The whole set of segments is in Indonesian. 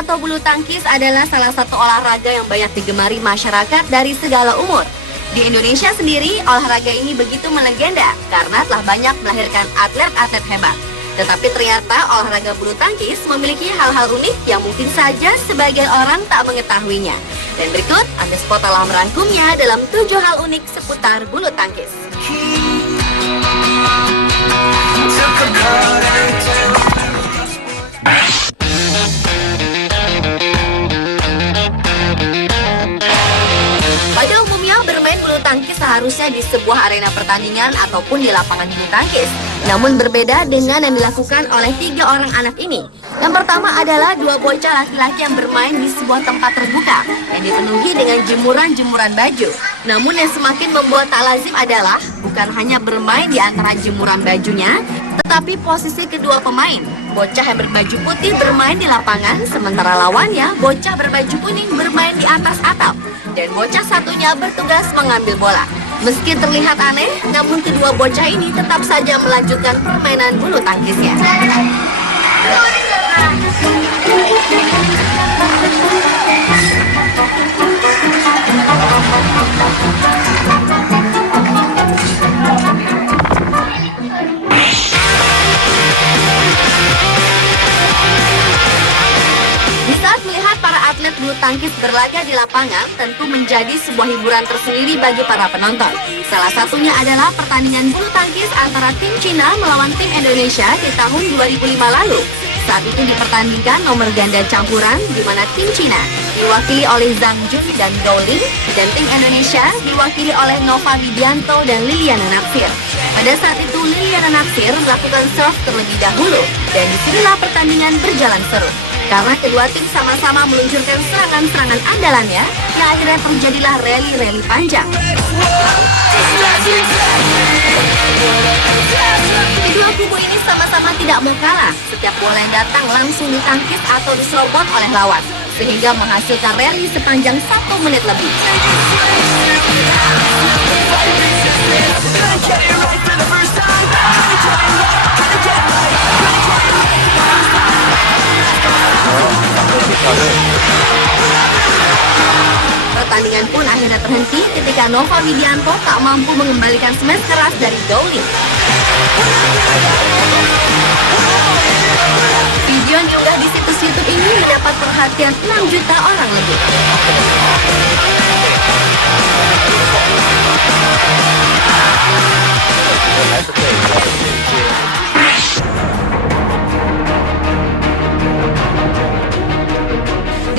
atau bulu tangkis adalah salah satu olahraga yang banyak digemari masyarakat dari segala umur. Di Indonesia sendiri, olahraga ini begitu melegenda karena telah banyak melahirkan atlet-atlet hebat. Tetapi ternyata olahraga bulu tangkis memiliki hal-hal unik yang mungkin saja sebagian orang tak mengetahuinya. Dan berikut, Underspot telah merangkumnya dalam 7 hal unik seputar bulu tangkis. Pada umumnya, bermain bulu tangkis seharusnya di sebuah arena pertandingan ataupun di lapangan bulu tangkis. Namun berbeda dengan yang dilakukan oleh 3 orang anak ini. Yang pertama adalah 2 bocah laki-laki yang bermain di sebuah tempat terbuka yang dipenuhi dengan jemuran-jemuran baju. Namun yang semakin membuat tak lazim adalah bukan hanya bermain di antara jemuran bajunya, tetapi posisi kedua pemain. Bocah yang berbaju putih bermain di lapangan, sementara lawannya bocah berbaju kuning bermain di atas atap. Dan bocah satunya bertugas mengambil bola. Meski terlihat aneh, namun kedua bocah ini tetap saja melanjutkan permainan bulu tangkisnya. Atlet bulu tangkis berlaga di lapangan tentu menjadi sebuah hiburan tersendiri bagi para penonton. Salah satunya adalah pertandingan bulu tangkis antara tim Cina melawan tim Indonesia di tahun 2005 lalu. Saat itu dipertandingkan nomor ganda campuran di mana tim Cina diwakili oleh Zhang Jun dan Gao Ling dan tim Indonesia diwakili oleh Nova Widianto dan Liliana Natsir. Pada saat itu Liliana Natsir melakukan serve terlebih dahulu dan disinilah pertandingan berjalan seru. Karena kedua tim sama-sama meluncurkan serangan-serangan andalannya, yang akhirnya terjadilah rally-rally panjang. Kedua kubu ini sama-sama tidak mau kalah. Setiap bola yang datang langsung ditangkis atau diserobot oleh lawan, sehingga menghasilkan rally sepanjang 1 menit lebih. Pertandingan pun akhirnya terhenti ketika Nova Widianto tak mampu mengembalikan smash keras dari Gao Ling. Video yang diunggah di situs YouTube ini mendapat perhatian 6 juta orang lebih.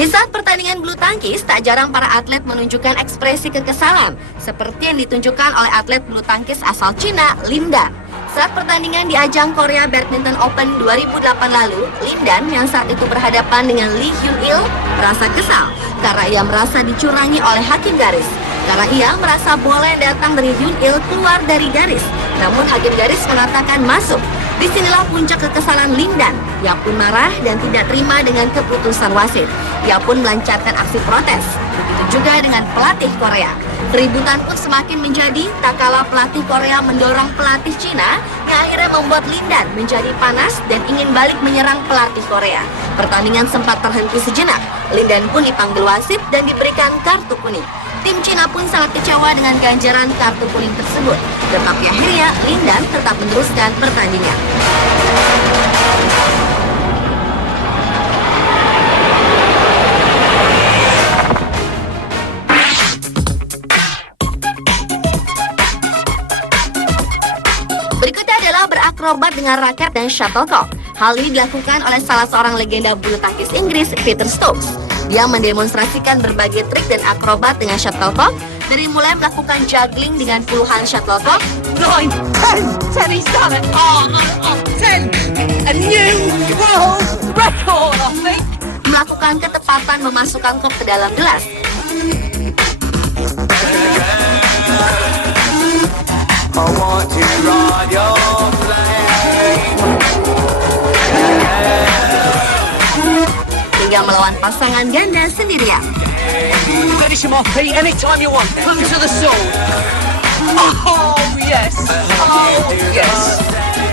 Di saat pertandingan bulu tangkis, tak jarang para atlet menunjukkan ekspresi kekesalan, seperti yang ditunjukkan oleh atlet bulu tangkis asal Cina, Lin Dan. Saat pertandingan di ajang Korea Badminton Open 2008 lalu, Lin Dan yang saat itu berhadapan dengan Lee Hyun-il merasa kesal karena ia merasa dicurangi oleh hakim garis. Karena ia merasa bola yang datang dari Hyun-il keluar dari garis, namun hakim garis mengatakan masuk. Disinilah puncak kekesalan Lin Dan. Ia pun marah dan tidak terima dengan keputusan wasit. Ia pun melancarkan aksi protes. Begitu juga dengan pelatih Korea. Keributan pun semakin menjadi tak kalah pelatih Korea mendorong pelatih Cina yang akhirnya membuat Lin Dan menjadi panas dan ingin balik menyerang pelatih Korea. Pertandingan sempat terhenti sejenak. Lin Dan pun dipanggil wasit dan diberikan kartu kuning. Tim Cina pun sangat kecewa dengan ganjaran kartu kuning tersebut. Tetapi akhirnya Lin Dan tetap meneruskan pertandingan. Berikutnya adalah berakrobat dengan raket dan shuttlecock. Hal ini dilakukan oleh salah seorang legenda bulu tangkis Inggris, Peter Stokes. Dia mendemonstrasikan berbagai trik dan akrobat dengan shuttlecock, dari mulai melakukan juggling dengan puluhan shuttlecock, 9, 10, he's done it! 10! A new world record, I think! melakukan ketepatan memasukkan kop ke dalam gelas. I want to ride your hingga melawan pasangan ganda sendirian. Finish him off, Pete, anytime you want. Put him to the sword. Oh, yes. Oh, yes.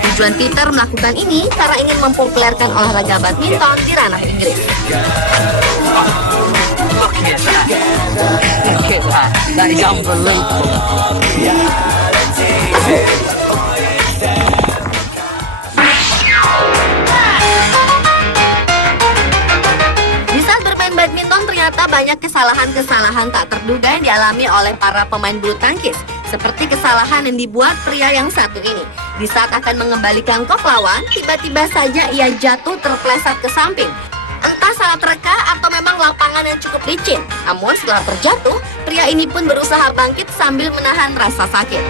He Tujuan Peter melakukan ini karena ingin mempopulerkan olahraga badminton di ranah Inggris. Look at that. Look at that. That is unbelievable. Di saat bermain badminton ternyata banyak kesalahan-kesalahan tak terduga yang dialami oleh para pemain bulu tangkis. Seperti kesalahan yang dibuat pria yang satu ini. Di saat akan mengembalikan kok lawan, tiba-tiba saja ia jatuh terpleset ke samping. Entah salah tereka atau memang lapangan yang cukup licin. Namun setelah terjatuh, pria ini pun berusaha bangkit sambil menahan rasa sakit.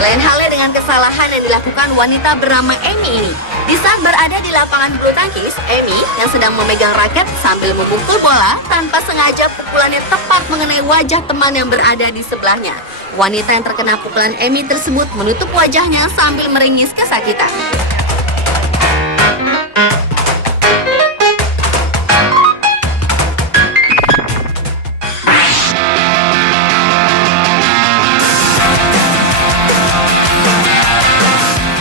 Lain halnya dengan kesalahan yang dilakukan wanita bernama Amy ini. Di saat berada di lapangan bulu tangkis, Amy yang sedang memegang raket sambil memukul bola, tanpa sengaja pukulannya tepat mengenai wajah teman yang berada di sebelahnya. Wanita yang terkena pukulan Amy tersebut menutup wajahnya sambil meringis kesakitan.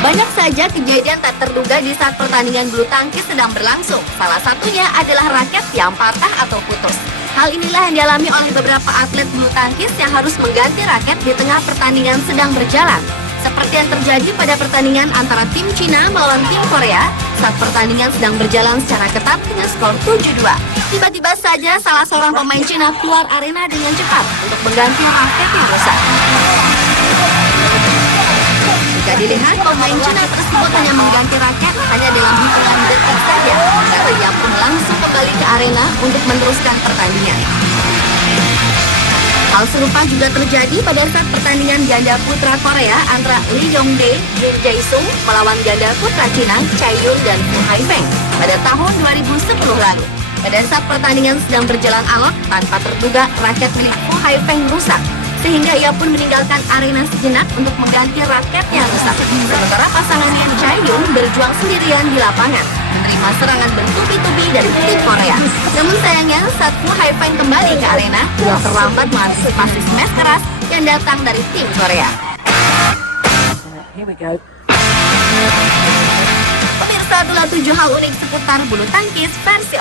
Banyak saja kejadian tak terduga di saat pertandingan bulu tangkis sedang berlangsung. Salah satunya adalah raket yang patah atau putus. Hal inilah yang dialami oleh beberapa atlet bulu tangkis yang harus mengganti raket di tengah pertandingan sedang berjalan. Seperti yang terjadi pada pertandingan antara tim Cina melawan tim Korea saat pertandingan sedang berjalan secara ketat dengan skor 7-2. Tiba-tiba saja salah seorang pemain Cina keluar arena dengan cepat untuk mengganti raket yang rusak. Jika dilihat, pemain Cina tersebut hanya mengganti raket hanya dalam hitungan detik saja, karena ia pun langsung kembali ke arena untuk meneruskan pertandingan. Hal serupa juga terjadi pada saat pertandingan ganda putra Korea antara Lee Yong-dae, Jin Jae-sung melawan ganda putra Cina Chai Yun dan Fu Haifeng pada tahun 2010 lalu. Pada saat pertandingan sedang berjalan alot, tanpa terduga raket milik Fu Haifeng rusak, sehingga ia pun meninggalkan arena sejenak untuk mengganti raket yang rusak. Sementara pasangannya Chai Yun berjuang sendirian di lapangan, menerima serangan bertubi-tubi dari tim Korea. Namun sayangnya saat Fu Haifeng kembali ke arena, ia terlambat mengantisipasi smash keras yang datang dari tim Korea. Here we go. Pemirsa, itulah 7 hal unik seputar bulu tangkis versi